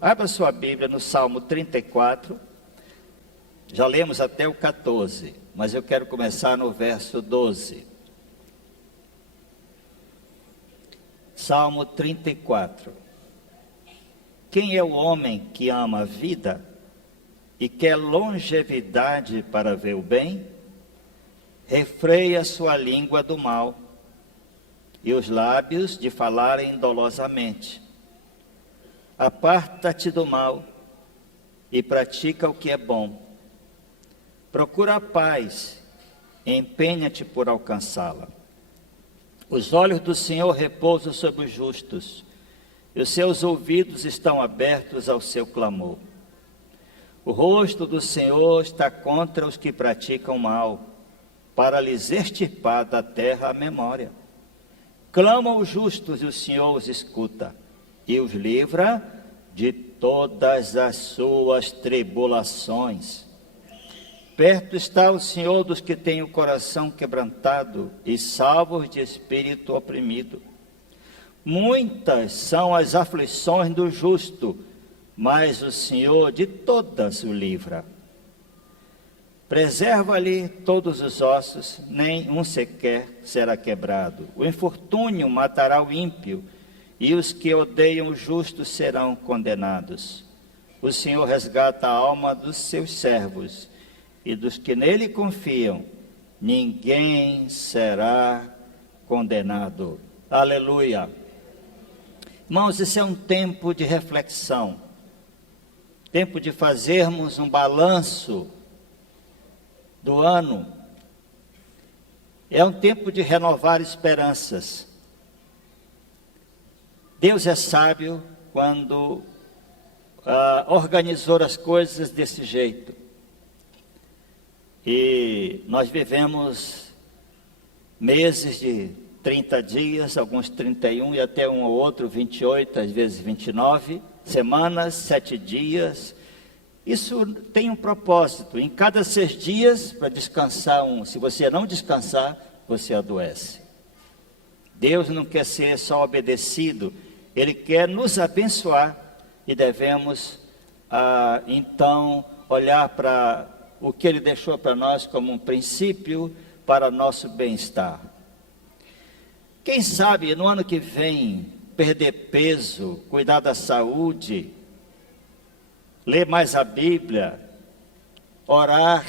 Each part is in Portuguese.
Abra sua Bíblia no Salmo 34. Já lemos até o 14, mas eu quero começar no verso 12. Salmo 34. Quem é o homem que ama a vida e quer longevidade para ver o bem? Refreia sua língua do mal e os lábios de falarem dolosamente. Aparta-te do mal e pratica o que é bom. Procura a paz e empenha-te por alcançá-la. Os olhos do Senhor repousam sobre os justos, e os seus ouvidos estão abertos ao seu clamor. O rosto do Senhor está contra os que praticam mal, para lhes extirpar da terra a memória. Clamam os justos e o Senhor os escuta, e os livra de todas as suas tribulações. Perto está o Senhor dos que têm o coração quebrantado e salvos de espírito oprimido. Muitas são as aflições do justo, mas o Senhor de todas o livra. Preserva-lhe todos os ossos, nem um sequer será quebrado. O infortúnio matará o ímpio, e os que odeiam o justo serão condenados. O Senhor resgata a alma dos seus servos, e dos que nele confiam, ninguém será condenado. Aleluia. Irmãos, esse é um tempo de reflexão, tempo de fazermos um balanço do ano. É um tempo de renovar esperanças. Deus é sábio quando organizou as coisas desse jeito. E nós vivemos meses de 30 dias, alguns 31 e até um ou outro 28, às vezes 29, semanas, 7 dias. Isso tem um propósito. Em cada 6 dias, para descansar se você não descansar, você adoece. Deus não quer ser só obedecido, Ele quer nos abençoar e devemos, então, olhar para o que Ele deixou para nós como um princípio para nosso bem-estar. Quem sabe no ano que vem, perder peso, cuidar da saúde, ler mais a Bíblia, orar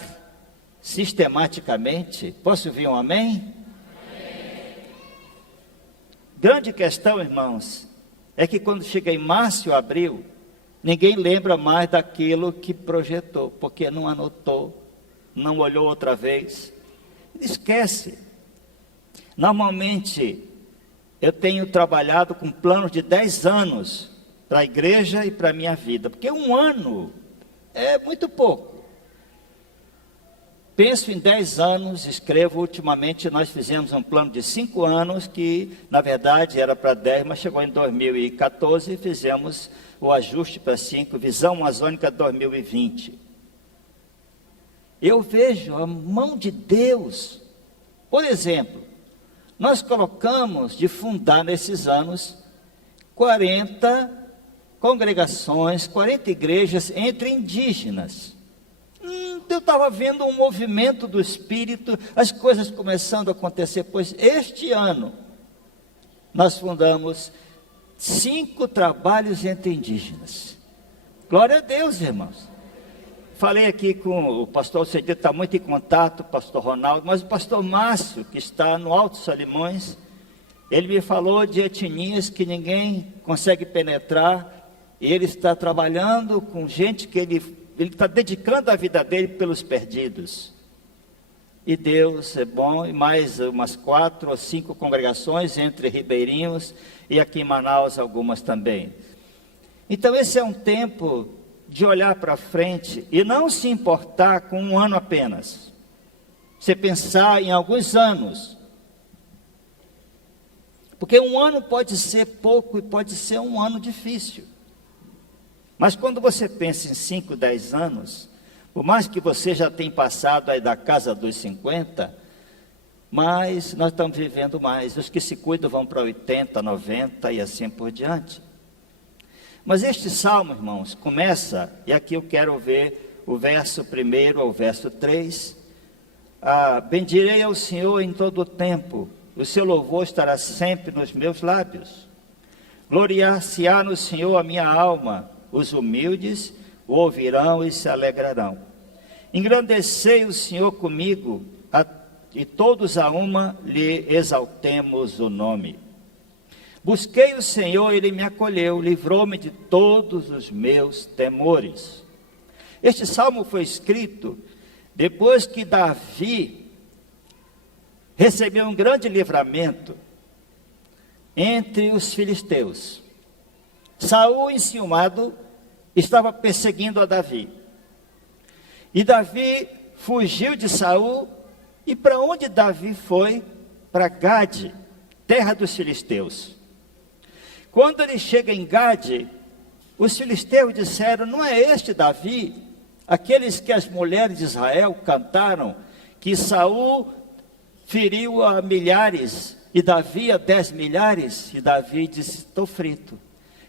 sistematicamente. Posso ouvir um amém? Amém. Grande questão, irmãos, é que quando chega em março ou abril, ninguém lembra mais daquilo que projetou, porque não anotou, não olhou outra vez, esquece. Normalmente, eu tenho trabalhado com planos de 10 anos para a igreja e para a minha vida, porque um ano é muito pouco. Penso em 10 anos, escrevo. Ultimamente nós fizemos um plano de 5 anos, que na verdade era para 10, mas chegou em 2014 e fizemos o ajuste para 5, Visão Amazônica 2020. Eu vejo a mão de Deus. Por exemplo, nós colocamos de fundar nesses anos 40 congregações, 40 igrejas entre indígenas. Eu estava vendo um movimento do Espírito, as coisas começando a acontecer, pois este ano nós fundamos 5 trabalhos entre indígenas. Glória a Deus, irmãos. Falei aqui com o pastor Cedito, está muito em contato, o pastor Ronaldo, mas o pastor Márcio, que está no Alto Solimões, ele me falou de etnias que ninguém consegue penetrar, e ele está trabalhando com gente que ele está dedicando a vida dele pelos perdidos. E Deus é bom, e mais umas 4 ou 5 congregações entre ribeirinhos e aqui em Manaus algumas também. Então esse é um tempo de olhar para frente e não se importar com um ano apenas. Você pensar em alguns anos. Porque um ano pode ser pouco e pode ser um ano difícil. Mas quando você pensa em 5, 10 anos, por mais que você já tenha passado aí da casa dos 50, mas nós estamos vivendo mais. Os que se cuidam vão para 80, 90 e assim por diante. Mas este salmo, irmãos, começa, e aqui eu quero ver o verso 1 ao verso 3. Bendirei ao Senhor em todo o tempo, o seu louvor estará sempre nos meus lábios. Gloriar-se-á no Senhor a minha alma, os humildes o ouvirão e se alegrarão. Engrandecei o Senhor comigo, e todos a uma lhe exaltemos o nome. Busquei o Senhor, ele me acolheu, livrou-me de todos os meus temores. Este salmo foi escrito depois que Davi recebeu um grande livramento entre os filisteus. Saul, enciumado, estava perseguindo a Davi. E Davi fugiu de Saul, e para onde Davi foi? Para Gade, terra dos filisteus. Quando ele chega em Gade, os filisteus disseram: não é este Davi, aqueles que as mulheres de Israel cantaram, que Saul feriu a milhares, e Davi a 10 milhares? E Davi disse: estou frito.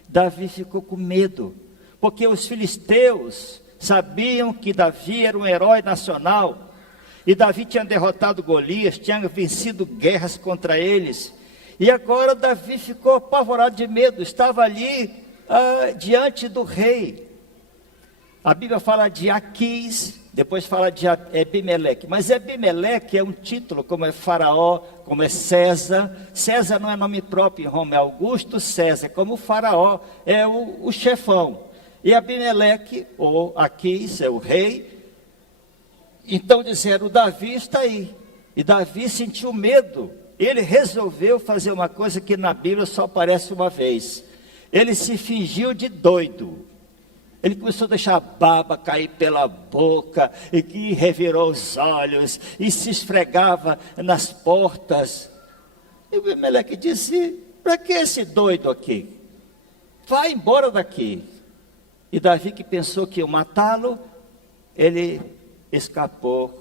Davi ficou com medo, porque os filisteus sabiam que Davi era um herói nacional, e Davi tinha derrotado Golias, tinha vencido guerras contra eles, e agora Davi ficou apavorado de medo, estava ali diante do rei. A Bíblia fala de Aquis, depois fala de Ebimeleque, mas Ebimeleque é um título, como é Faraó, como é César. César não é nome próprio em Roma, é Augusto César, como Faraó é o chefão, e Ebimeleque, ou Aquis, é o rei. Então disseram: o Davi está aí, e Davi sentiu medo. Ele resolveu fazer uma coisa que na Bíblia só aparece uma vez. Ele se fingiu de doido. Ele começou a deixar a baba cair pela boca, e que revirou os olhos, e se esfregava nas portas. E o Ebimeleque disse: para que esse doido aqui? Vai embora daqui. E Davi, que pensou que ia matá-lo, ele escapou.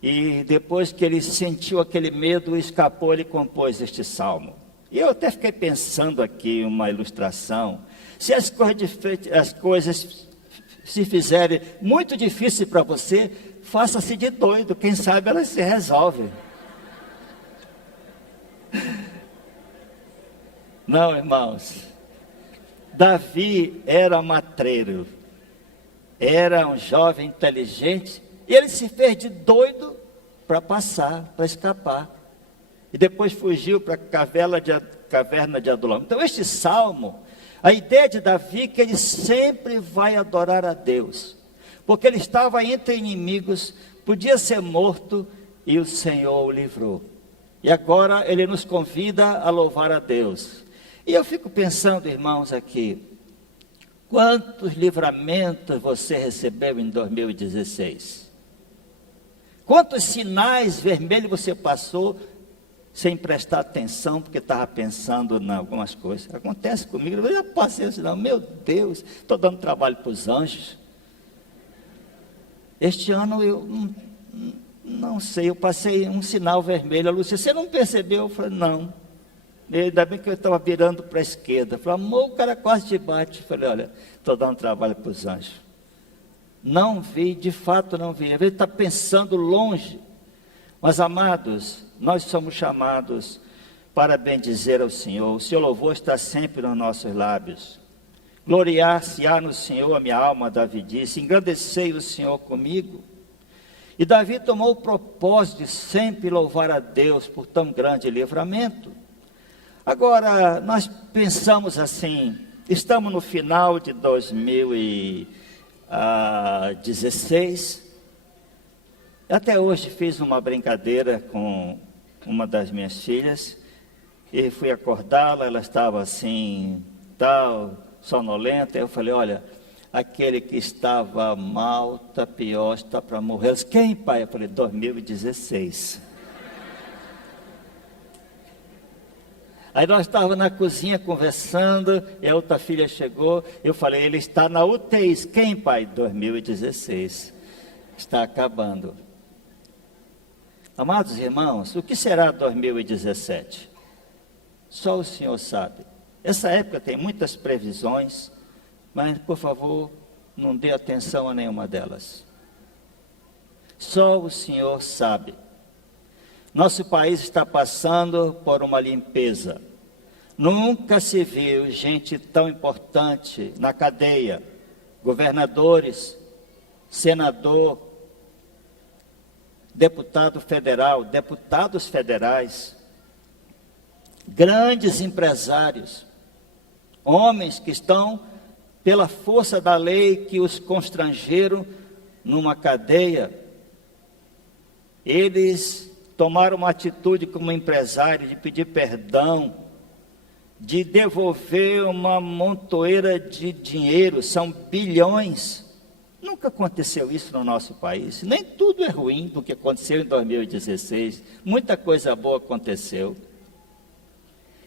E depois que ele sentiu aquele medo, escapou, ele compôs este salmo. E eu até fiquei pensando aqui uma ilustração. Se as coisas se fizerem muito difíceis para você, faça-se de doido, quem sabe elas se resolvem. Não, irmãos, Davi era matreiro, era um jovem inteligente, e ele se fez de doido para passar, para escapar. E depois fugiu para a caverna de Adulão. Então este salmo, a ideia de Davi é que ele sempre vai adorar a Deus, porque ele estava entre inimigos, podia ser morto, e o Senhor o livrou. E agora ele nos convida a louvar a Deus. E eu fico pensando, irmãos, aqui, quantos livramentos você recebeu em 2016? Quantos sinais vermelhos você passou sem prestar atenção, porque estava pensando em algumas coisas? Acontece comigo, eu já passei assim, não, meu Deus, estou dando trabalho para os anjos. Este ano eu não sei, eu passei um sinal vermelho. A Lúcia: você não percebeu? Eu falei: não. Ainda bem que eu estava virando para a esquerda. Eu falei: amor, o cara quase te bate. Eu falei: olha, estou dando trabalho para os anjos. Não vi, de fato não vi. Às vezes está pensando longe. Mas, amados, nós somos chamados para bendizer ao Senhor. O seu louvor está sempre nos nossos lábios. Gloriar-se-á no Senhor a minha alma, Davi disse. Engrandecei o Senhor comigo. E Davi tomou o propósito de sempre louvar a Deus por tão grande livramento. Agora, nós pensamos assim, estamos no final de 2016. Até hoje fiz uma brincadeira com uma das minhas filhas, e fui acordá-la, ela estava assim, sonolenta. Eu falei: olha, aquele que estava mal, está pior, está para morrer. Ela disse: quem, pai? Eu falei: 2016. Aí nós estávamos na cozinha conversando, e a outra filha chegou, eu falei: ele está na UTI. Quem, pai? 2016. Está acabando. Amados irmãos, o que será 2017? Só o Senhor sabe. Essa época tem muitas previsões, mas por favor, não dê atenção a nenhuma delas. Só o Senhor sabe. Nosso país está passando por uma limpeza. Nunca se viu gente tão importante na cadeia. Governadores, senador, deputado federal, deputados federais, grandes empresários, homens que estão, pela força da lei que os constrangeram numa cadeia, eles tomaram uma atitude como empresário de pedir perdão, de devolver uma montoeira de dinheiro, são bilhões. Nunca aconteceu isso no nosso país. Nem tudo é ruim do que aconteceu em 2016. Muita coisa boa aconteceu.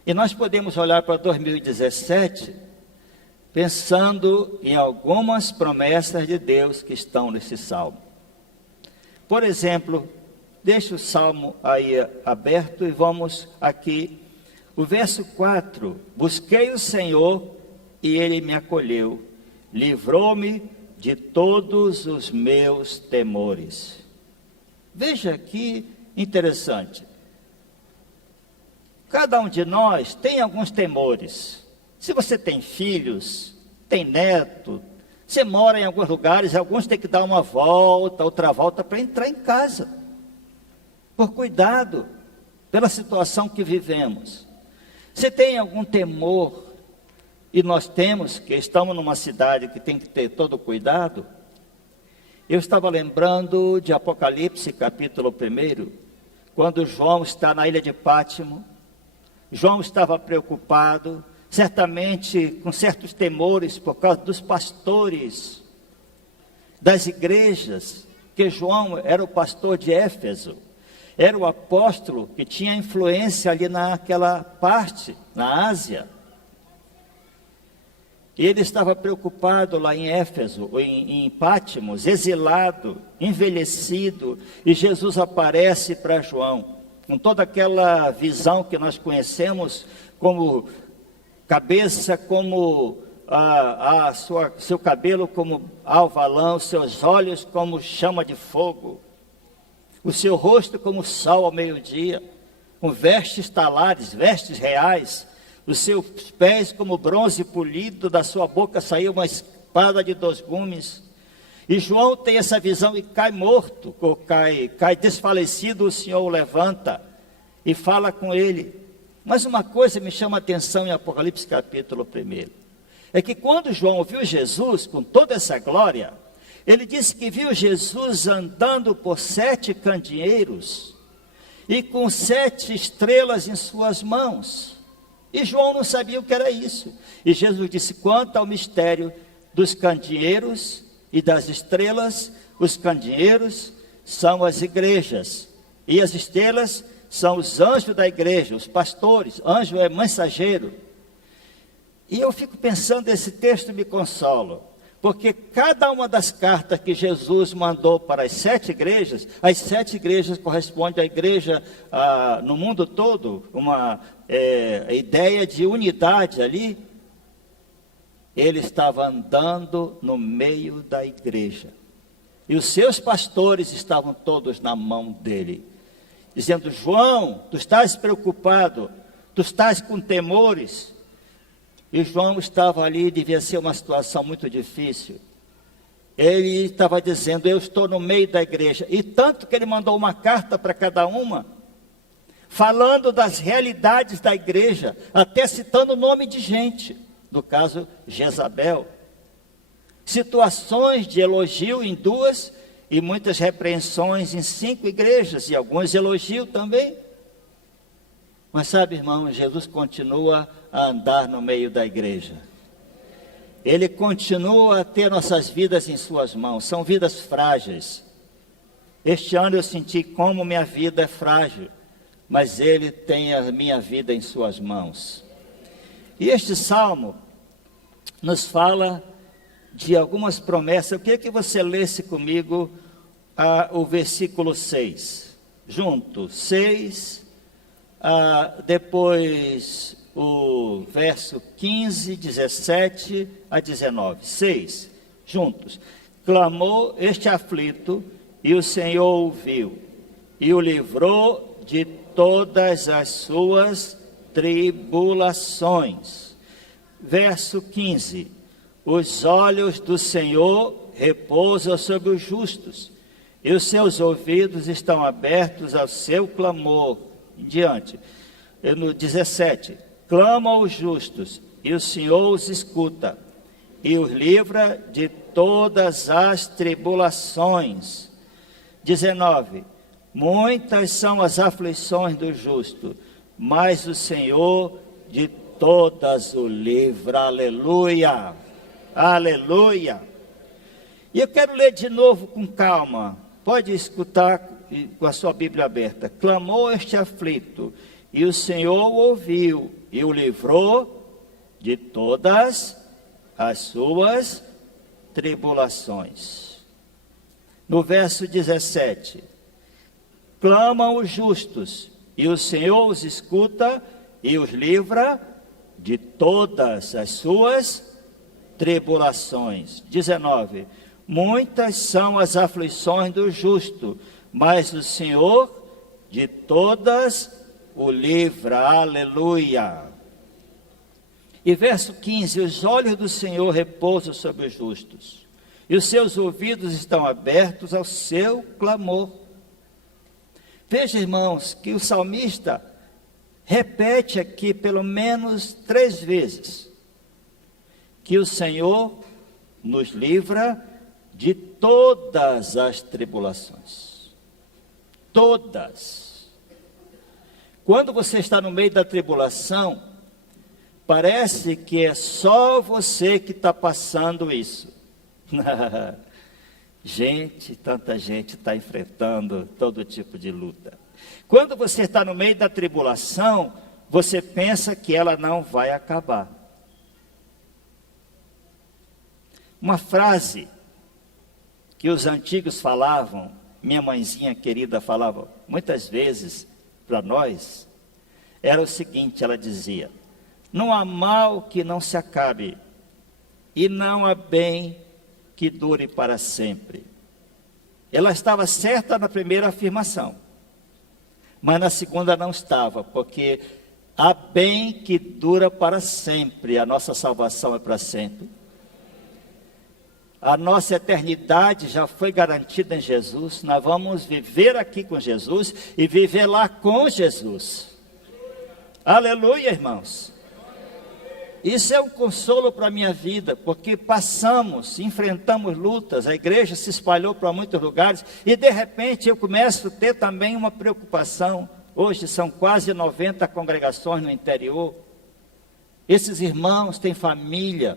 E nós podemos olhar para 2017 pensando em algumas promessas de Deus que estão nesse salmo. Por exemplo, deixa o salmo aí aberto e vamos aqui. O verso 4, busquei o Senhor e Ele me acolheu, livrou-me de todos os meus temores. Veja que interessante. Cada um de nós tem alguns temores. Se você tem filhos, tem neto, você mora em alguns lugares, alguns têm que dar uma volta, outra volta para entrar em casa. Por cuidado, pela situação que vivemos. Você tem algum temor, e nós temos, que estamos numa cidade que tem que ter todo cuidado. Eu estava lembrando de Apocalipse, capítulo 1, quando João está na ilha de Pátimo. João estava preocupado, certamente com certos temores, por causa dos pastores das igrejas, que João era o pastor de Éfeso. Era o apóstolo que tinha influência ali naquela parte, na Ásia. E ele estava preocupado lá em Éfeso, em Pátimos, exilado, envelhecido. E Jesus aparece para João, com toda aquela visão que nós conhecemos, como cabeça, como seu cabelo como alvalão, seus olhos como chama de fogo. O seu rosto como sol ao meio-dia, com vestes talares, vestes reais, os seus pés como bronze polido, da sua boca saiu uma espada de 2 gumes. E João tem essa visão e cai morto, ou cai desfalecido, o Senhor o levanta e fala com ele. Mas uma coisa me chama a atenção em Apocalipse capítulo 1, é que quando João viu Jesus com toda essa glória, ele disse que viu Jesus andando por 7 candeeiros e com 7 estrelas em suas mãos. E João não sabia o que era isso. E Jesus disse, quanto ao mistério dos candeeiros e das estrelas, os candeeiros são as igrejas, e as estrelas são os anjos da igreja, os pastores. Anjo é mensageiro. E eu fico pensando, esse texto me consola. Porque cada uma das cartas que Jesus mandou para as 7 igrejas, as 7 igrejas correspondem à igreja no mundo todo, uma ideia de unidade ali. Ele estava andando no meio da igreja. E os seus pastores estavam todos na mão dele, dizendo, João, tu estás preocupado, tu estás com temores. E João estava ali, devia ser uma situação muito difícil. Ele estava dizendo, eu estou no meio da igreja. E tanto que ele mandou uma carta para cada uma, falando das realidades da igreja, até citando o nome de gente. No caso, Jezabel. Situações de elogio em 2 e muitas repreensões em 5 igrejas. E alguns elogios também. Mas sabe, irmão, Jesus continua a andar no meio da igreja. Ele continua a ter nossas vidas em suas mãos. São vidas frágeis. Este ano eu senti como minha vida é frágil, mas Ele tem a minha vida em suas mãos. E este salmo nos fala de algumas promessas. Eu queria que você lesse comigo o versículo 6. Junto, 6... depois o verso 15, 17 a 19. 6, juntos. Clamou este aflito, e o Senhor ouviu, e o livrou de todas as suas tribulações. Verso 15. Os olhos do Senhor repousam sobre os justos, e os seus ouvidos estão abertos ao seu clamor. Em diante. No 17. Clamam os justos, e o Senhor os escuta, e os livra de todas as tribulações. 19. Muitas são as aflições do justo, mas o Senhor de todas o livra. Aleluia, aleluia. E eu quero ler de novo com calma, pode escutar com a sua Bíblia aberta. Clamou este aflito, e o Senhor o ouviu, e o livrou de todas as suas tribulações. No verso 17, clamam os justos, e o Senhor os escuta, e os livra de todas as suas tribulações. 19, muitas são as aflições do justo, mas o Senhor de todas o livra. Aleluia. E verso 15, os olhos do Senhor repousam sobre os justos, e os seus ouvidos estão abertos ao seu clamor. Veja, irmãos, que o salmista repete aqui pelo menos 3 vezes, que o Senhor nos livra de todas as tribulações. Todas. Quando você está no meio da tribulação, parece que é só você que está passando isso. Tanta gente está enfrentando todo tipo de luta. Quando você está no meio da tribulação, você pensa que ela não vai acabar. Uma frase que os antigos falavam, minha mãezinha querida falava muitas vezes para nós, era o seguinte, ela dizia: não há mal que não se acabe, e não há bem que dure para sempre. Ela estava certa na primeira afirmação, mas na segunda não estava, porque há bem que dura para sempre. A nossa salvação é para sempre. A nossa eternidade já foi garantida em Jesus. Nós vamos viver aqui com Jesus e viver lá com Jesus. Aleluia, irmãos. Isso é um consolo para a minha vida, porque enfrentamos lutas, a igreja se espalhou para muitos lugares, e de repente eu começo a ter também uma preocupação. Hoje são quase 90 congregações no interior. Esses irmãos têm família,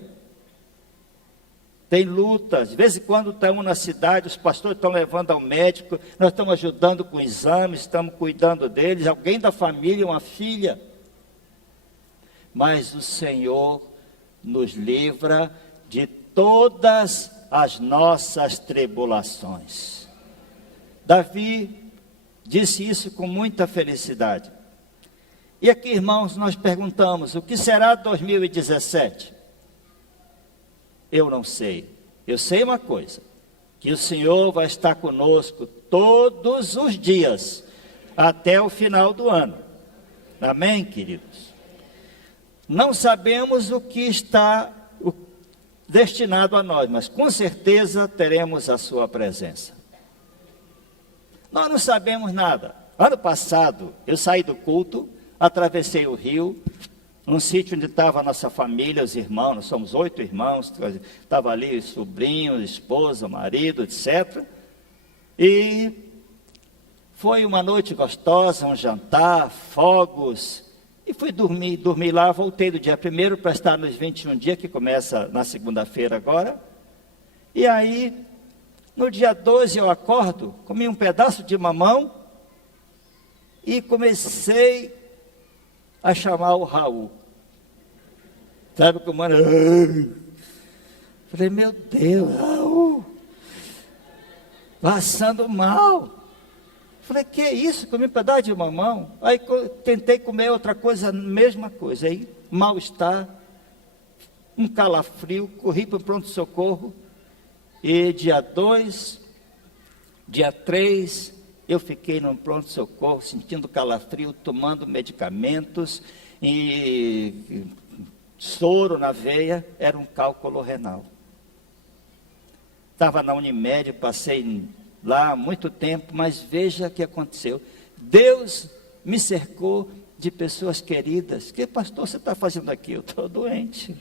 tem lutas, de vez em quando estamos na cidade, os pastores estão levando ao médico, nós estamos ajudando com exames, estamos cuidando deles, alguém da família, uma filha. Mas o Senhor nos livra de todas as nossas tribulações. Davi disse isso com muita felicidade. E aqui, irmãos, nós perguntamos: o que será 2017? Eu não sei. Eu sei uma coisa: que o Senhor vai estar conosco todos os dias, até o final do ano. Amém, queridos? Não sabemos o que está destinado a nós, mas com certeza teremos a sua presença. Nós não sabemos nada. Ano passado, eu saí do culto, atravessei o rio, num sítio onde estava a nossa família, os irmãos, nós somos 8 irmãos, estava ali os sobrinhos, esposa, marido, etc. E foi uma noite gostosa, um jantar, fogos. E fui dormi lá, voltei do dia 1º para estar nos 21 dias, que começa na segunda-feira agora. E aí, no dia 12 eu acordo, comi um pedaço de mamão e comecei a chamar o Raul. Sabe como era? Falei, meu Deus, Raul, passando mal. Falei, que é isso? Comi um pedaço de mamão. Aí tentei comer outra coisa, mesma coisa. Aí, mal-estar, um calafrio, corri para o pronto-socorro. E dia 2, dia 3, eu fiquei no pronto-socorro, sentindo calafrio, tomando medicamentos e soro na veia, era um cálculo renal. Estava na Unimed, passei lá há muito tempo, mas veja o que aconteceu. Deus me cercou de pessoas queridas. Que pastor você está fazendo aqui? Eu estou doente.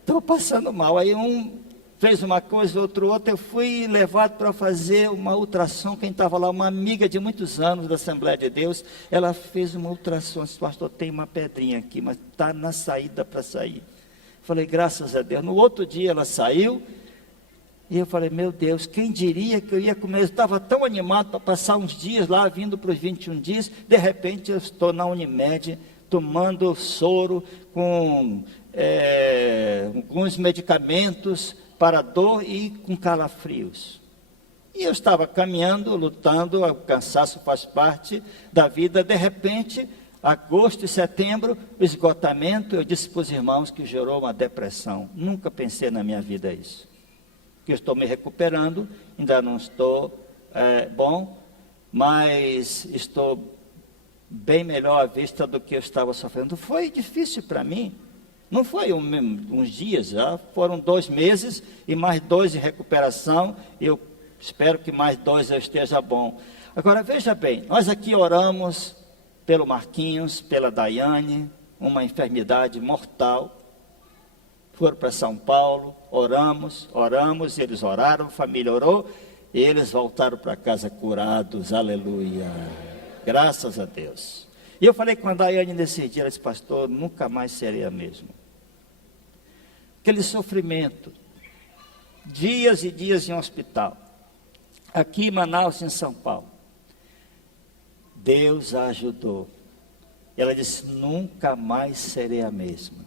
Estou passando mal. Aí um fez uma coisa, outro outra. Eu fui levado para fazer uma ultrassom. Quem estava lá, uma amiga de muitos anos da Assembleia de Deus, ela fez uma ultrassom. Disse, pastor, tem uma pedrinha aqui, mas está na saída para sair. Falei, graças a Deus. No outro dia ela saiu. E eu falei, meu Deus, quem diria que eu ia comer? Eu estava tão animado para passar uns dias lá, vindo para os 21 dias. De repente eu estou na Unimed, tomando soro com alguns medicamentos para dor e com calafrios. E eu estava caminhando, lutando, o cansaço faz parte da vida. De repente, agosto e setembro, o esgotamento, eu disse para os irmãos que gerou uma depressão. Nunca pensei na minha vida isso. Que eu estou me recuperando, ainda não estou bom, mas estou bem melhor à vista do que eu estava sofrendo. Foi difícil para mim. Não foi uns dias, já foram 2 meses e mais 2 de recuperação. Eu espero que mais 2 eu esteja bom. Agora veja bem, nós aqui oramos pelo Marquinhos, pela Daiane, uma enfermidade mortal. Foram para São Paulo, oramos, eles oraram, a família orou, e eles voltaram para casa curados, aleluia, graças a Deus. E eu falei com a Daiane nesse dia, ela disse, pastor, nunca mais serei a mesma. Aquele sofrimento, dias e dias em um hospital, aqui em Manaus, em São Paulo, Deus a ajudou. Ela disse, nunca mais serei a mesma.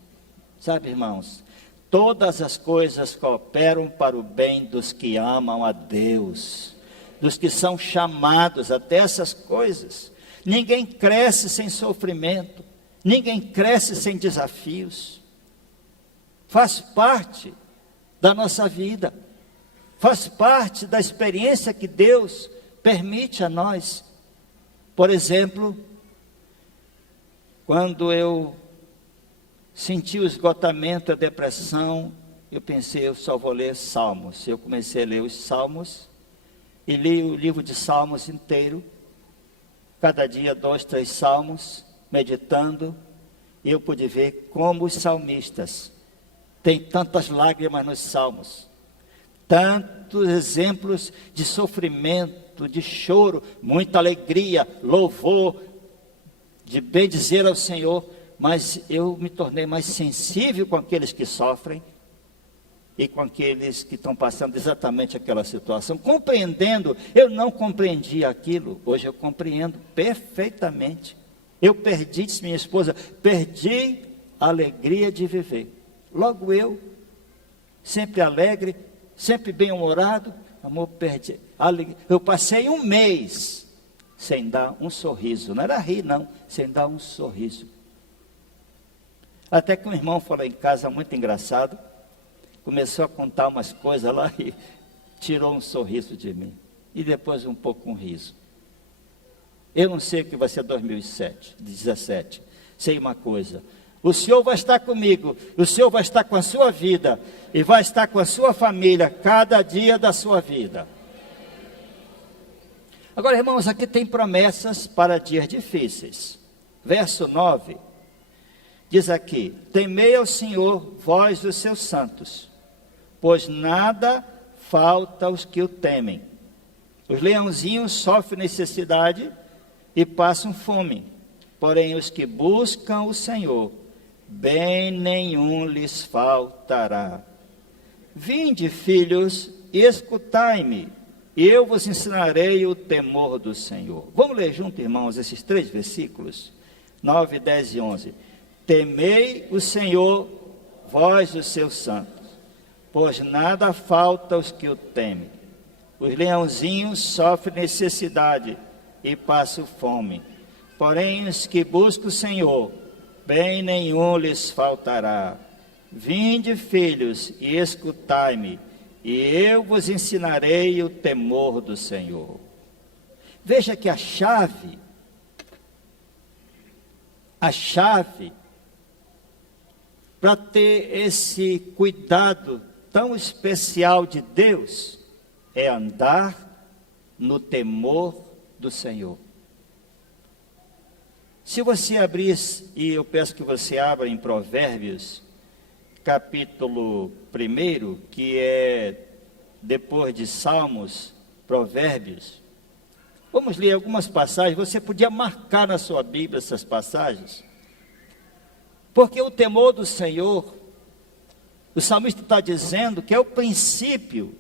Sabe, irmãos, todas as coisas cooperam para o bem dos que amam a Deus, dos que são chamados até essas coisas. Ninguém cresce sem sofrimento, ninguém cresce sem desafios. Faz parte da nossa vida, faz parte da experiência que Deus permite a nós. Por exemplo, quando eu senti o esgotamento, a depressão, eu pensei, eu só vou ler Salmos. Eu comecei a ler os Salmos, e li o livro de Salmos inteiro, cada dia 2, 3 Salmos, meditando, e eu pude ver como os salmistas têm tantas lágrimas nos Salmos, tantos exemplos de sofrimento, de choro, muita alegria, louvor, de bem dizer ao Senhor. Mas eu me tornei mais sensível com aqueles que sofrem e com aqueles que estão passando exatamente aquela situação, compreendendo. Eu não compreendia aquilo, hoje eu compreendo perfeitamente. Eu perdi, disse minha esposa, perdi a alegria de viver. Logo eu, sempre alegre, sempre bem-humorado, amor, perdi. Eu passei 1 mês sem dar um sorriso, não era rir não, sem dar um sorriso. Até que um irmão falou em casa, muito engraçado, começou a contar umas coisas lá e tirou um sorriso de mim. E depois um pouco um riso. Eu não sei o que vai ser 2017. Sei uma coisa, o Senhor vai estar comigo, o Senhor vai estar com a sua vida, e vai estar com a sua família, cada dia da sua vida. Agora, irmãos, aqui tem promessas para dias difíceis. Verso 9. Diz aqui, temei ao Senhor, vós os seus santos, pois nada falta aos que o temem. Os leãozinhos sofrem necessidade e passam fome, porém os que buscam o Senhor, bem nenhum lhes faltará. Vinde, filhos, e escutai-me, e eu vos ensinarei o temor do Senhor. Vamos ler junto, irmãos, esses 3 versículos, 9, 10 e 11. Temei o Senhor, vós os seus santos, pois nada falta aos que o temem. Os leãozinhos sofrem necessidade e passam fome. Porém, os que buscam o Senhor, bem nenhum lhes faltará. Vinde, filhos, e escutai-me, e eu vos ensinarei o temor do Senhor. Veja que a chave para ter esse cuidado tão especial de Deus é andar no temor do Senhor. Se você abrir, e eu peço que você abra em Provérbios, capítulo 1, que é depois de Salmos, Provérbios. Vamos ler algumas passagens, você podia marcar na sua Bíblia essas passagens. Porque o temor do Senhor, o salmista está dizendo que é o princípio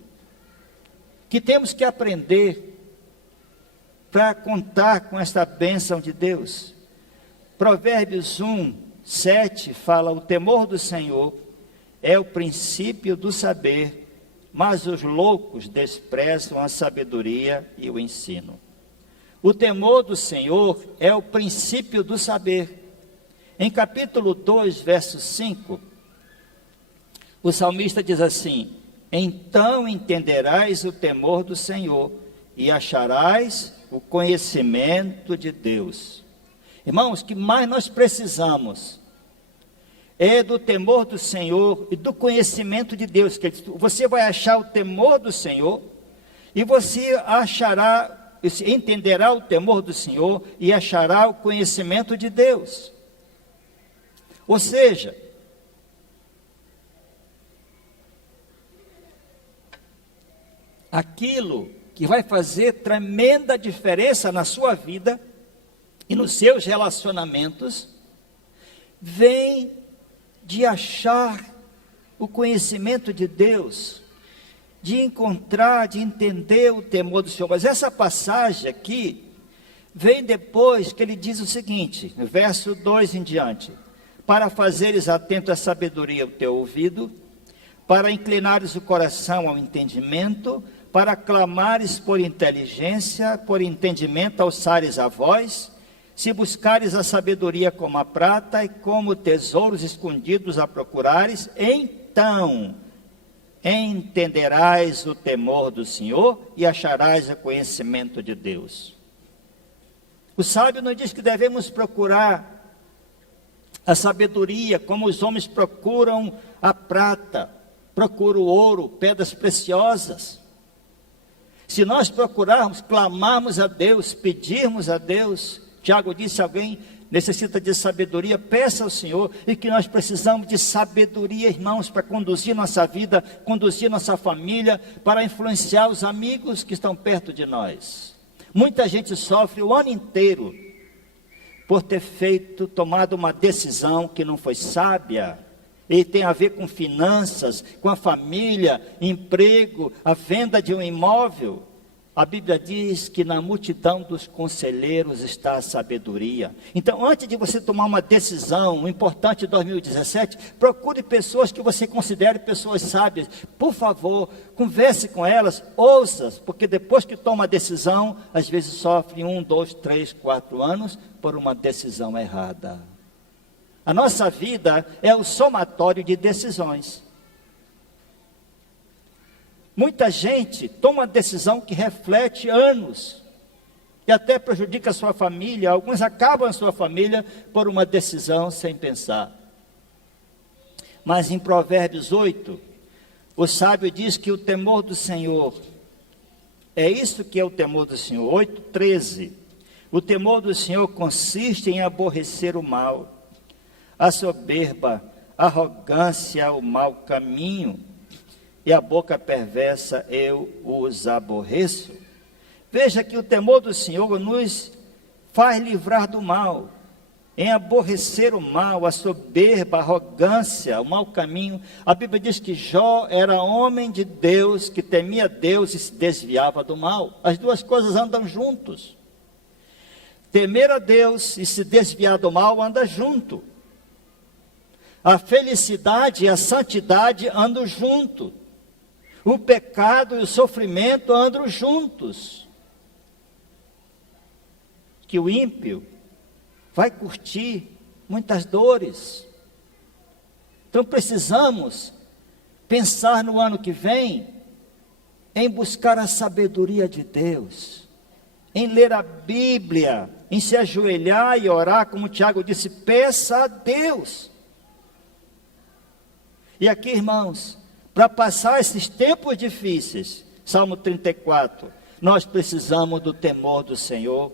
que temos que aprender para contar com esta bênção de Deus. Provérbios 1, 7 fala: o temor do Senhor é o princípio do saber, mas os loucos desprezam a sabedoria e o ensino. O temor do Senhor é o princípio do saber. Em capítulo 2, verso 5, o salmista diz assim: então entenderás o temor do Senhor e acharás o conhecimento de Deus. Irmãos, o que mais nós precisamos é do temor do Senhor e do conhecimento de Deus. Você vai achar o temor do Senhor e você entenderá o temor do Senhor e achará o conhecimento de Deus. Ou seja, aquilo que vai fazer tremenda diferença na sua vida e nos seus relacionamentos, vem de achar o conhecimento de Deus, de encontrar, de entender o temor do Senhor. Mas essa passagem aqui vem depois que ele diz o seguinte, no verso 2 em diante: para fazeres atento à sabedoria o teu ouvido, para inclinares o coração ao entendimento, para clamares por inteligência, por entendimento alçares a voz, se buscares a sabedoria como a prata e como tesouros escondidos a procurares, então entenderás o temor do Senhor e acharás o conhecimento de Deus. O sábio nos diz que devemos procurar a sabedoria como os homens procuram a prata, procuram o ouro, pedras preciosas. Se nós procurarmos, clamarmos a Deus, pedirmos a Deus, Tiago disse: alguém necessita de sabedoria, peça ao Senhor. E que nós precisamos de sabedoria, irmãos, para conduzir nossa vida, conduzir nossa família, para influenciar os amigos que estão perto de nós. Muita gente sofre o ano inteiro por ter tomado uma decisão que não foi sábia. E tem a ver com finanças, com a família, emprego, a venda de um imóvel. A Bíblia diz que na multidão dos conselheiros está a sabedoria. Então, antes de você tomar uma decisão importante em 2017, procure pessoas que você considere pessoas sábias. Por favor, converse com elas, ouça, porque depois que toma a decisão, às vezes sofre 1, 2, 3, 4 anos por uma decisão errada. A nossa vida é o somatório de decisões. Muita gente toma uma decisão que reflete anos e até prejudica a sua família. Alguns acabam a sua família por uma decisão sem pensar. Mas em Provérbios 8, o sábio diz que o temor do Senhor, é isso que é o temor do Senhor. 8:13. O temor do Senhor consiste em aborrecer o mal, a soberba, a arrogância, o mau caminho, e a boca perversa eu os aborreço. Veja que o temor do Senhor nos faz livrar do mal, em aborrecer o mal, a soberba, a arrogância, o mau caminho. A Bíblia diz que Jó era homem de Deus, que temia Deus e se desviava do mal. As duas coisas andam juntos. Temer a Deus e se desviar do mal anda junto. A felicidade e a santidade andam junto. O pecado e o sofrimento andam juntos. Que o ímpio vai curtir muitas dores. Então precisamos pensar no ano que vem em buscar a sabedoria de Deus, em ler a Bíblia, em se ajoelhar e orar, como Tiago disse, peça a Deus. E aqui, irmãos, para passar esses tempos difíceis, Salmo 34, nós precisamos do temor do Senhor,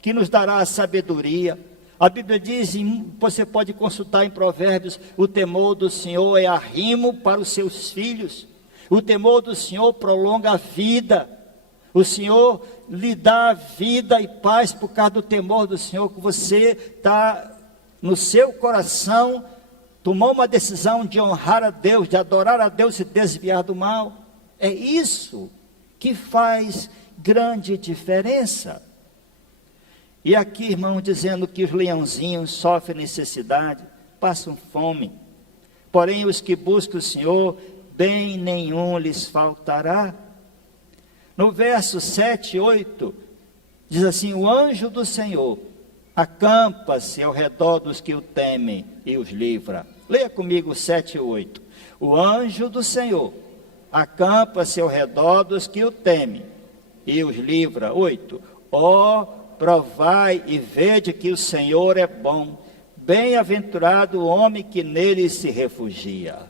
que nos dará a sabedoria. A Bíblia diz, você pode consultar em Provérbios, o temor do Senhor é arrimo para os seus filhos. O temor do Senhor prolonga a vida. O Senhor lhe dá vida e paz por causa do temor do Senhor, que você está no seu coração, tomou uma decisão de honrar a Deus, de adorar a Deus e desviar do mal. É isso que faz grande diferença. E aqui, irmão, dizendo que os leãozinhos sofrem necessidade, passam fome. Porém, os que buscam o Senhor, bem nenhum lhes faltará. No verso 7 e 8, diz assim: o anjo do Senhor acampa-se ao redor dos que o temem e os livra. Leia comigo 7 e 8. O anjo do Senhor acampa-se ao redor dos que o temem e os livra. 8. Ó, provai e vede que o Senhor é bom, bem-aventurado o homem que nele se refugia.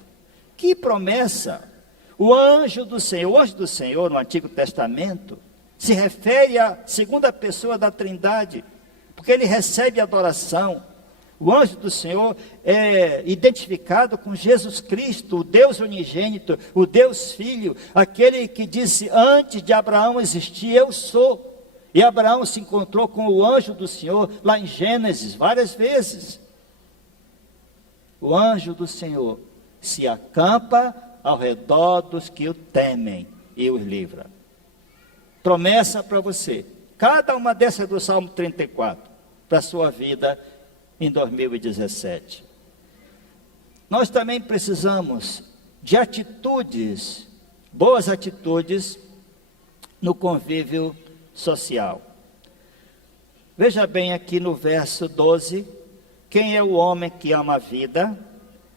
Que promessa! O anjo do Senhor no Antigo Testamento se refere à segunda pessoa da Trindade, porque ele recebe adoração. O anjo do Senhor é identificado com Jesus Cristo, o Deus unigênito, o Deus Filho, aquele que disse: antes de Abraão existir, eu sou. E Abraão se encontrou com o anjo do Senhor lá em Gênesis várias vezes. O anjo do Senhor se acampa ao redor dos que o temem e os livra. Promessa para você, cada uma dessas do Salmo 34, para a sua vida em 2017. Nós também precisamos de atitudes, boas atitudes, no convívio social. Veja bem aqui no verso 12, quem é o homem que ama a vida,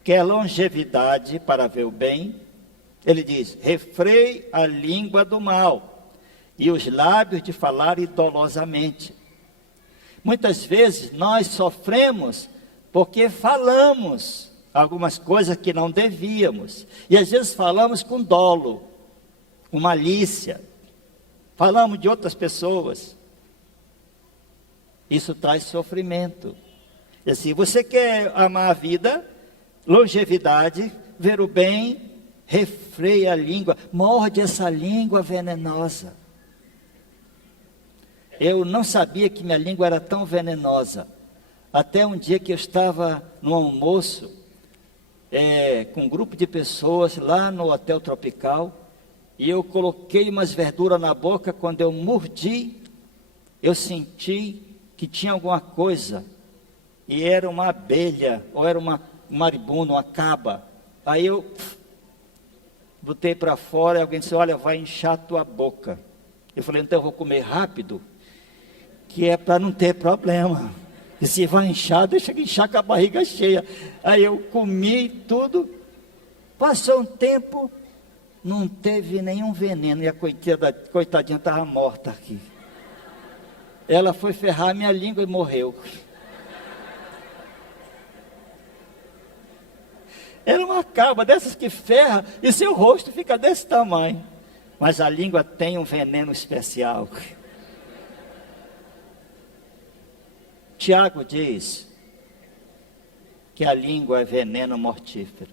quer longevidade para ver o bem? Ele diz: refrei a língua do mal e os lábios de falar dolosamente. Muitas vezes nós sofremos porque falamos algumas coisas que não devíamos, e às vezes falamos com dolo, com malícia, falamos de outras pessoas. Isso traz sofrimento. E assim, você quer amar a vida, longevidade, ver o bem, refreia a língua, morde essa língua venenosa. Eu não sabia que minha língua era tão venenosa, até um dia que eu estava no almoço, com um grupo de pessoas lá no Hotel Tropical, e eu coloquei umas verduras na boca. Quando eu mordi, eu senti que tinha alguma coisa, e era uma abelha, ou era uma maribundo, uma caba. Aí eu botei para fora, e alguém disse: olha, vai inchar a tua boca. Eu falei: então eu vou comer rápido, que é para não ter problema. E se vai inchar, deixa que inchar com a barriga cheia. Aí eu comi tudo, passou um tempo, não teve nenhum veneno, e a coitadinha estava morta aqui. Ela foi ferrar minha língua e morreu. Era uma caba dessas que ferra, e seu rosto fica desse tamanho. Mas a língua tem um veneno especial. Tiago diz que a língua é veneno mortífero.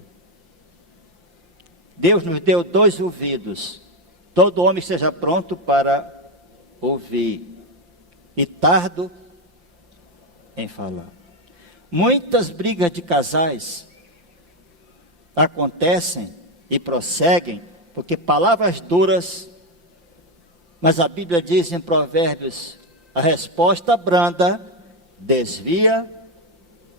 Deus nos deu 2 ouvidos. Todo homem esteja pronto para ouvir e tardo em falar. Muitas brigas de casais acontecem e prosseguem porque palavras duras, mas a Bíblia diz em Provérbios: a resposta branda desvia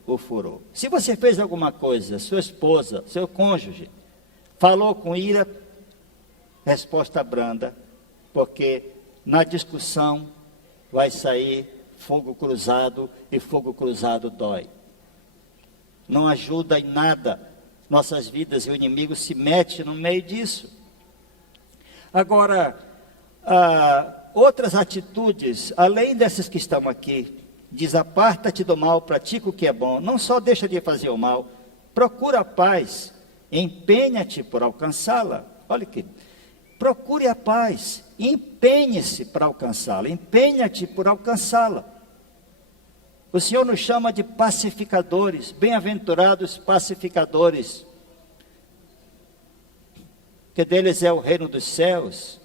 o furor. Se você fez alguma coisa, sua esposa, seu cônjuge, falou com ira, resposta branda, porque na discussão vai sair fogo cruzado, e fogo cruzado dói. Não ajuda em nada nossas vidas, e o inimigo se mete no meio disso. Agora, outras atitudes, além dessas que estão aqui, diz: aparta-te do mal, pratica o que é bom. Não só deixa de fazer o mal, procura a paz, empenha-te por alcançá-la. Olha aqui, procure a paz, empenhe-se para alcançá-la, empenha-te por alcançá-la. O Senhor nos chama de pacificadores, bem-aventurados pacificadores, que deles é o reino dos céus.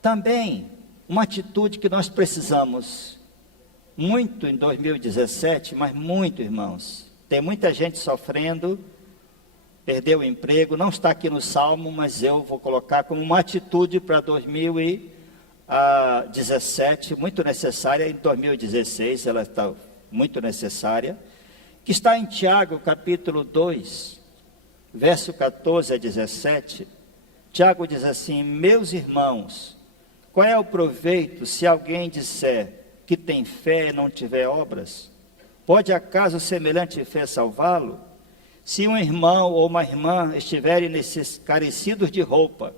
Também, uma atitude que nós precisamos muito em 2017, mas muito, irmãos. Tem muita gente sofrendo, perdeu o emprego, não está aqui no Salmo, mas eu vou colocar como uma atitude para 2017, muito necessária. Em 2016 ela está muito necessária, que está em Tiago, capítulo 2, verso 14 a 17. Tiago diz assim: meus irmãos, qual é o proveito se alguém disser que tem fé e não tiver obras? Pode acaso semelhante fé salvá-lo? Se um irmão ou uma irmã estiverem carecidos de roupa,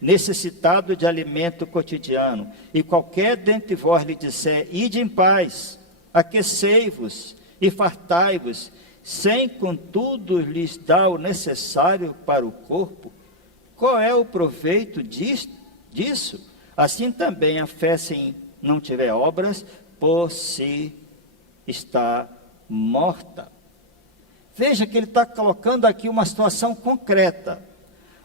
necessitado de alimento cotidiano, e qualquer dentre vós lhe disser: ide em paz, aquecei-vos e fartai-vos, sem contudo lhes dar o necessário para o corpo, qual é o proveito disso? Assim também a fé, se não tiver obras, por si está morta. Veja que ele está colocando aqui uma situação concreta.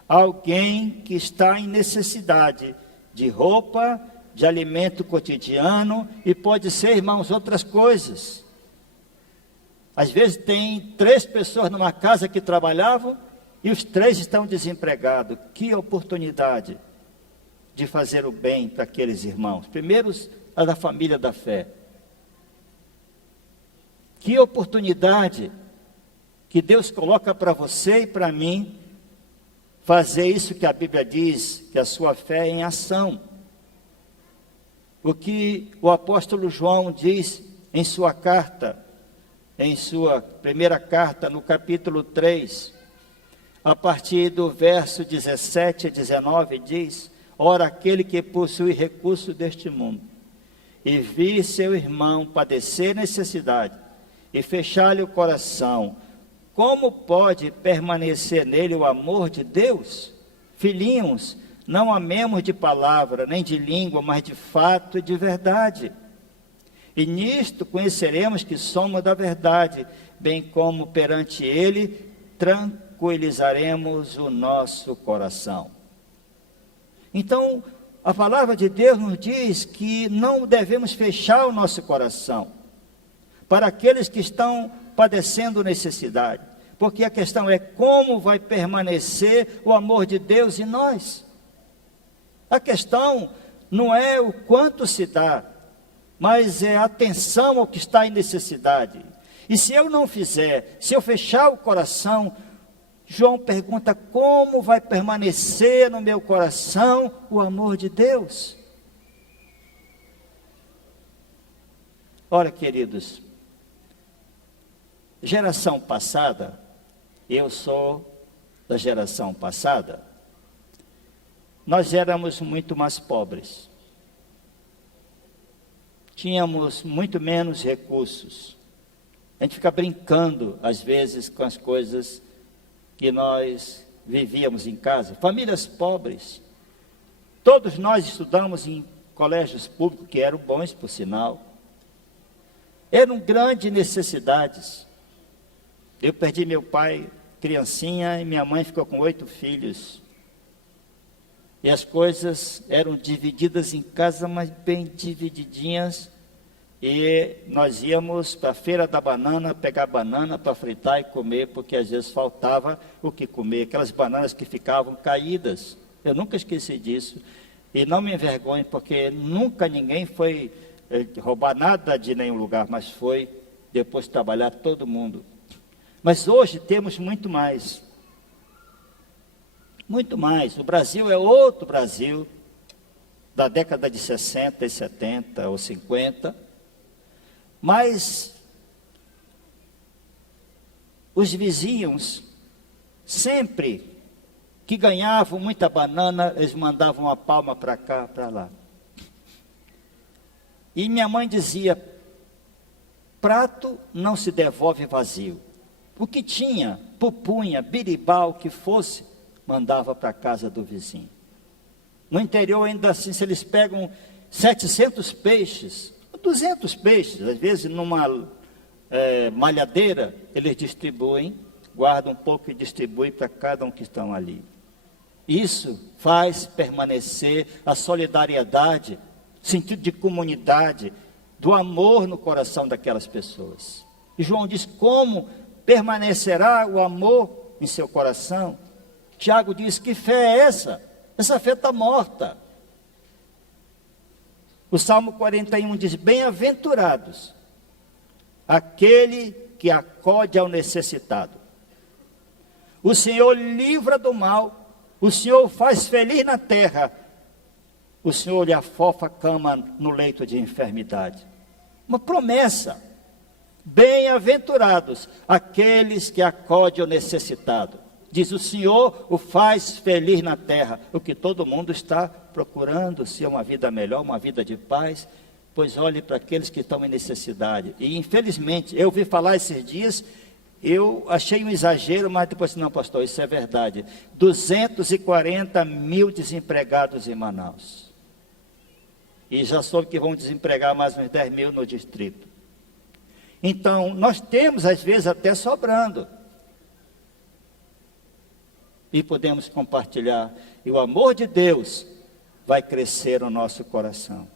Alguém que está em necessidade de roupa, de alimento cotidiano, e pode ser, irmãos, outras coisas. Às vezes tem 3 pessoas numa casa que trabalhavam, e os 3 estão desempregados. Que oportunidade de fazer o bem para aqueles irmãos. Primeiro, a da família da fé. Que oportunidade que Deus coloca para você e para mim, fazer isso que a Bíblia diz, que a sua fé é em ação. O que o apóstolo João diz em sua carta, em sua primeira carta, no capítulo 3, a partir do verso 17 a 19, diz: ora, aquele que possui recurso deste mundo, e vir seu irmão padecer necessidade, e fechar-lhe o coração, como pode permanecer nele o amor de Deus? Filhinhos, não amemos de palavra, nem de língua, mas de fato e de verdade. E nisto conheceremos que somos da verdade, bem como perante ele tranquilizaremos o nosso coração. Então, a palavra de Deus nos diz que não devemos fechar o nosso coração para aqueles que estão padecendo necessidade, porque a questão é como vai permanecer o amor de Deus em nós. A questão não é o quanto se dá, mas é a atenção ao que está em necessidade. E se eu não fizer, se eu fechar o coração, João pergunta: como vai permanecer no meu coração o amor de Deus? Ora, queridos, geração passada, eu sou da geração passada, nós éramos muito mais pobres. Tínhamos muito menos recursos. A gente fica brincando, às vezes, com as coisas que nós vivíamos em casa. Famílias pobres. Todos nós estudamos em colégios públicos, que eram bons, por sinal. Eram grandes necessidades. Eu perdi meu pai criancinha e minha mãe ficou com 8 filhos. E as coisas eram divididas em casa, mas bem divididinhas. E nós íamos para a feira da banana, pegar banana para fritar e comer, porque às vezes faltava o que comer. Aquelas bananas que ficavam caídas. Eu nunca esqueci disso. E não me envergonhe, porque nunca ninguém foi roubar nada de nenhum lugar, mas foi depois de trabalhar todo mundo. Mas hoje temos muito mais. muito mais. O Brasil é outro Brasil, da década de 60 e 70 ou 50, mas os vizinhos, sempre que ganhavam muita banana, eles mandavam uma palma para cá, para lá. E minha mãe dizia, prato não se devolve vazio. O que tinha, pupunha, biribau, que fosse, mandava para a casa do vizinho. No interior, ainda assim, se eles pegam 700 peixes, 200 peixes, às vezes numa malhadeira, eles distribuem, guardam um pouco e distribuem para cada um que estão ali. Isso faz permanecer a solidariedade, sentido de comunidade, do amor no coração daquelas pessoas. E João diz, como permanecerá o amor em seu coração? Tiago diz, que fé é essa? Essa fé está morta. O Salmo 41 diz, bem-aventurados aquele que acode ao necessitado. O Senhor livra do mal, o Senhor faz feliz na terra, o Senhor lhe afofa a cama no leito de enfermidade. Uma promessa. Bem-aventurados aqueles que acodem ao necessitado. Diz, o Senhor o faz feliz na terra. O que todo mundo está procurando, se é uma vida melhor, uma vida de paz. Pois olhe para aqueles que estão em necessidade. E infelizmente, eu ouvi falar esses dias, eu achei um exagero, mas depois, não, pastor, isso é verdade. 240 mil desempregados em Manaus. E já soube que vão desempregar mais uns 10 mil no distrito. Então, nós temos às vezes até sobrando. E podemos compartilhar. E o amor de Deus vai crescer no nosso coração.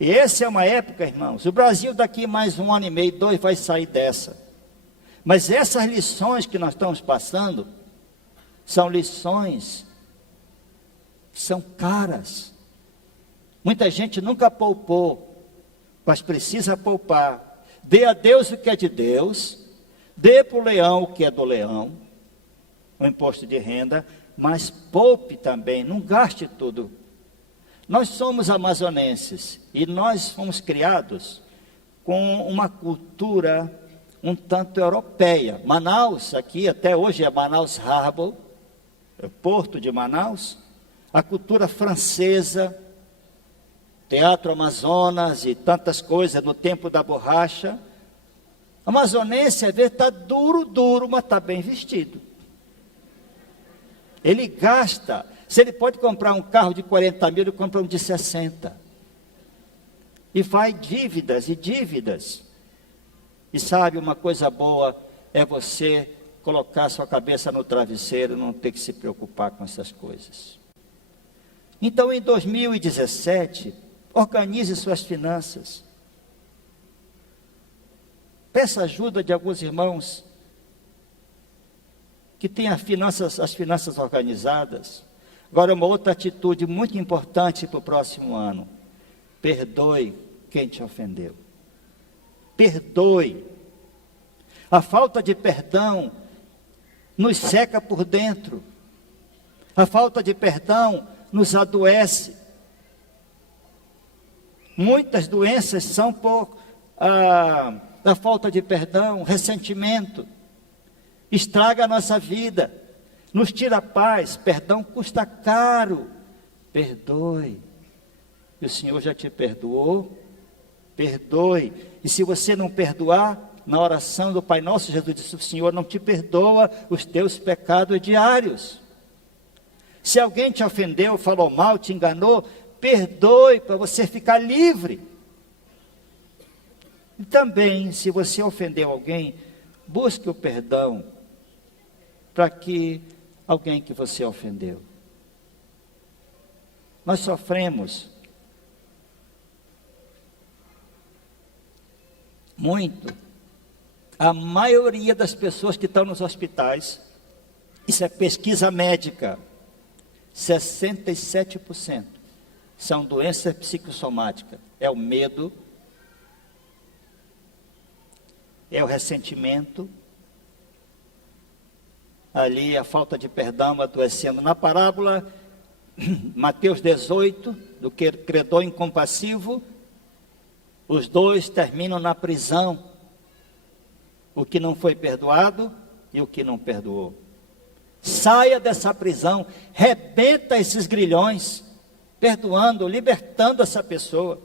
E essa é uma época, irmãos, o Brasil daqui mais 1 ano e meio, 2, vai sair dessa. Mas essas lições que nós estamos passando, são lições que são caras. Muita gente nunca poupou, mas precisa poupar. Dê a Deus o que é de Deus, dê para o leão o que é do leão, o imposto de renda, mas poupe também, não gaste tudo. Nós somos amazonenses e nós fomos criados com uma cultura um tanto europeia. Manaus, aqui até hoje é Manaus Harbor, é o porto de Manaus, a cultura francesa, Teatro Amazonas e tantas coisas no tempo da borracha. O amazonense, às vezes, está duro, mas está bem vestido. Ele gasta. Se ele pode comprar um carro de 40 mil, ele compra um de 60. E faz dívidas e dívidas. E sabe, uma coisa boa é você colocar sua cabeça no travesseiro, não ter que se preocupar com essas coisas. Então, em 2017, organize suas finanças. Peça ajuda de alguns irmãos que têm as finanças organizadas. Agora, uma outra atitude muito importante para o próximo ano. Perdoe quem te ofendeu. Perdoe. A falta de perdão nos seca por dentro. A falta de perdão nos adoece. Muitas doenças são por a falta de perdão, ressentimento. Estraga a nossa vida, nos tira a paz. Perdão custa caro. Perdoe. E o Senhor já te perdoou. Perdoe. E se você não perdoar, na oração do Pai Nosso, Jesus disse, o Senhor não te perdoa os teus pecados diários. Se alguém te ofendeu, falou mal, te enganou, perdoe para você ficar livre. E também, se você ofendeu alguém, busque o perdão para que alguém que você ofendeu. Nós sofremos muito. A maioria das pessoas que estão nos hospitais, isso é pesquisa médica, 67% são doenças psicossomáticas. É o medo, é o ressentimento, ali a falta de perdão adoecendo. Na parábola, Mateus 18, do credor incompassivo, os dois terminam na prisão. O que não foi perdoado e o que não perdoou. Saia dessa prisão, rebenta esses grilhões, perdoando, libertando essa pessoa.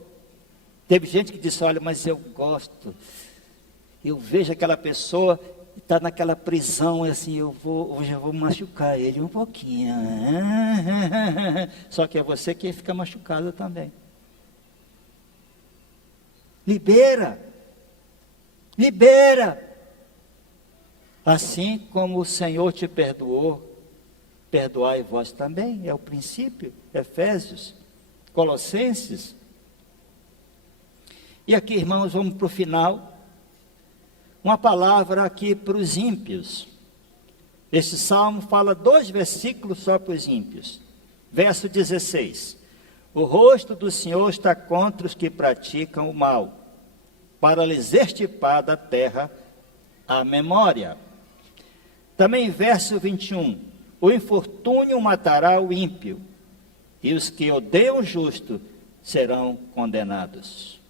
Teve gente que disse, olha, mas eu gosto, eu vejo aquela pessoa, está naquela prisão, assim, hoje eu vou machucar ele um pouquinho. Só que é você que fica machucado também. Libera. Assim como o Senhor te perdoou, perdoai vós também. É o princípio. Efésios, Colossenses. E aqui, irmãos, vamos para o final. Uma palavra aqui para os ímpios. Este salmo fala 2 versículos só para os ímpios. Verso 16. O rosto do Senhor está contra os que praticam o mal, para lhes extirpar da terra a memória. Também verso 21. O infortúnio matará o ímpio, e os que odeiam o justo serão condenados.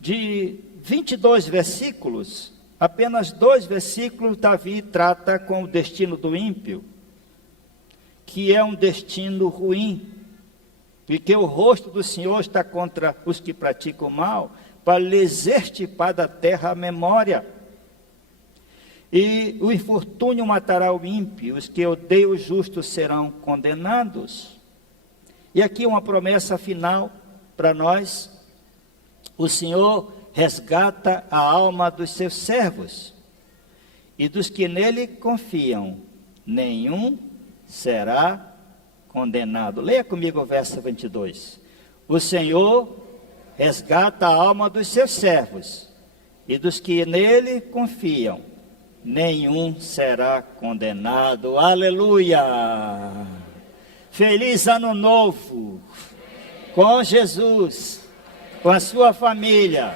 De 22 versículos, apenas 2 versículos, Davi trata com o destino do ímpio, que é um destino ruim, porque o rosto do Senhor está contra os que praticam o mal, para lhes extirpar da terra a memória. E o infortúnio matará o ímpio, os que odeiam o justo serão condenados. E aqui uma promessa final para nós. O Senhor resgata a alma dos seus servos, e dos que nele confiam, nenhum será condenado. Leia comigo o verso 22. O Senhor resgata a alma dos seus servos, e dos que nele confiam, nenhum será condenado. Aleluia! Feliz ano novo com Jesus, com a sua família.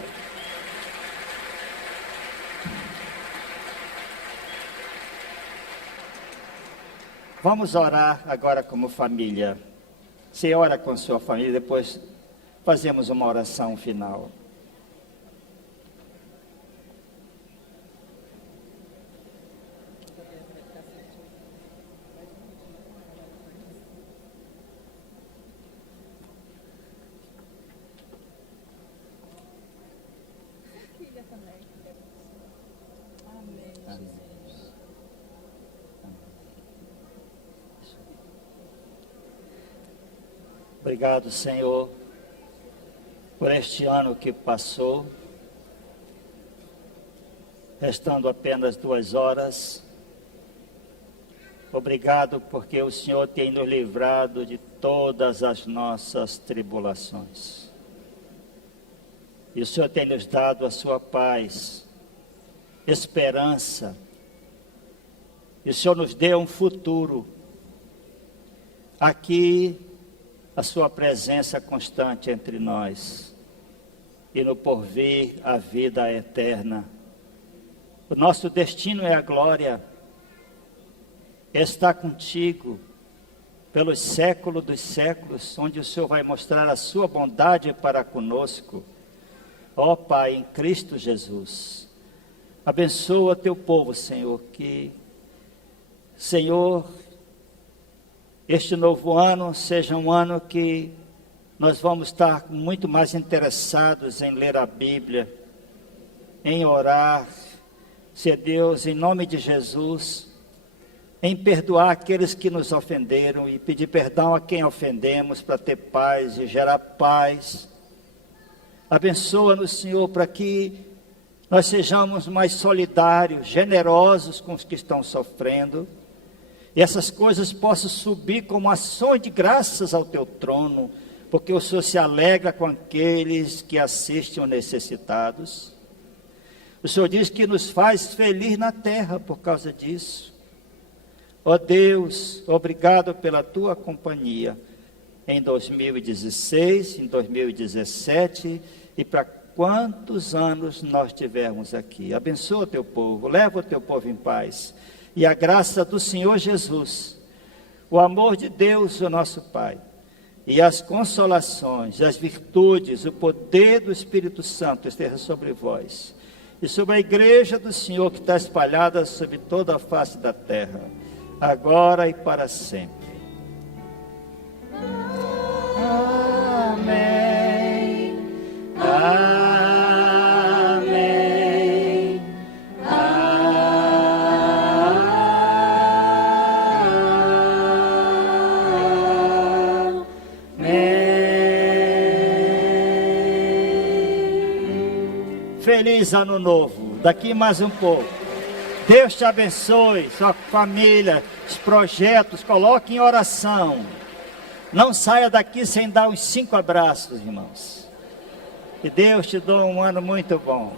Vamos orar agora como família. Você ora com a sua família, depois fazemos uma oração final. Obrigado, Senhor, por este ano que passou, restando apenas 2 horas. Obrigado porque o Senhor tem nos livrado de todas as nossas tribulações. E o Senhor tem nos dado a sua paz, esperança. E o Senhor nos deu um futuro. Aqui, a sua presença constante entre nós, e no porvir a vida eterna. O nosso destino é a glória, está contigo pelos séculos dos séculos, onde o Senhor vai mostrar a sua bondade para conosco. Ó Pai, em Cristo Jesus, abençoa teu povo, Senhor, que, Senhor, este novo ano seja um ano que nós vamos estar muito mais interessados em ler a Bíblia, em orar, ser Deus, em nome de Jesus, em perdoar aqueles que nos ofenderam e pedir perdão a quem ofendemos, para ter paz e gerar paz. Abençoa-nos, Senhor, para que nós sejamos mais solidários, generosos com os que estão sofrendo, e essas coisas possam subir como ações de graças ao teu trono, porque o Senhor se alegra com aqueles que assistem os necessitados. O Senhor diz que nos faz feliz na terra por causa disso. Ó Deus, obrigado pela tua companhia em 2016, em 2017 e para quantos anos nós tivermos aqui. Abençoa o teu povo, leva o teu povo em paz. E a graça do Senhor Jesus, o amor de Deus, o nosso Pai, e as consolações, as virtudes, o poder do Espírito Santo esteja sobre vós e sobre a igreja do Senhor que está espalhada sobre toda a face da terra, agora e para sempre. Amém. Amém. Feliz ano novo, daqui mais um pouco. Deus te abençoe, sua família, os projetos, coloque em oração. Não saia daqui sem dar os 5 abraços, irmãos. Que Deus te dê um ano muito bom.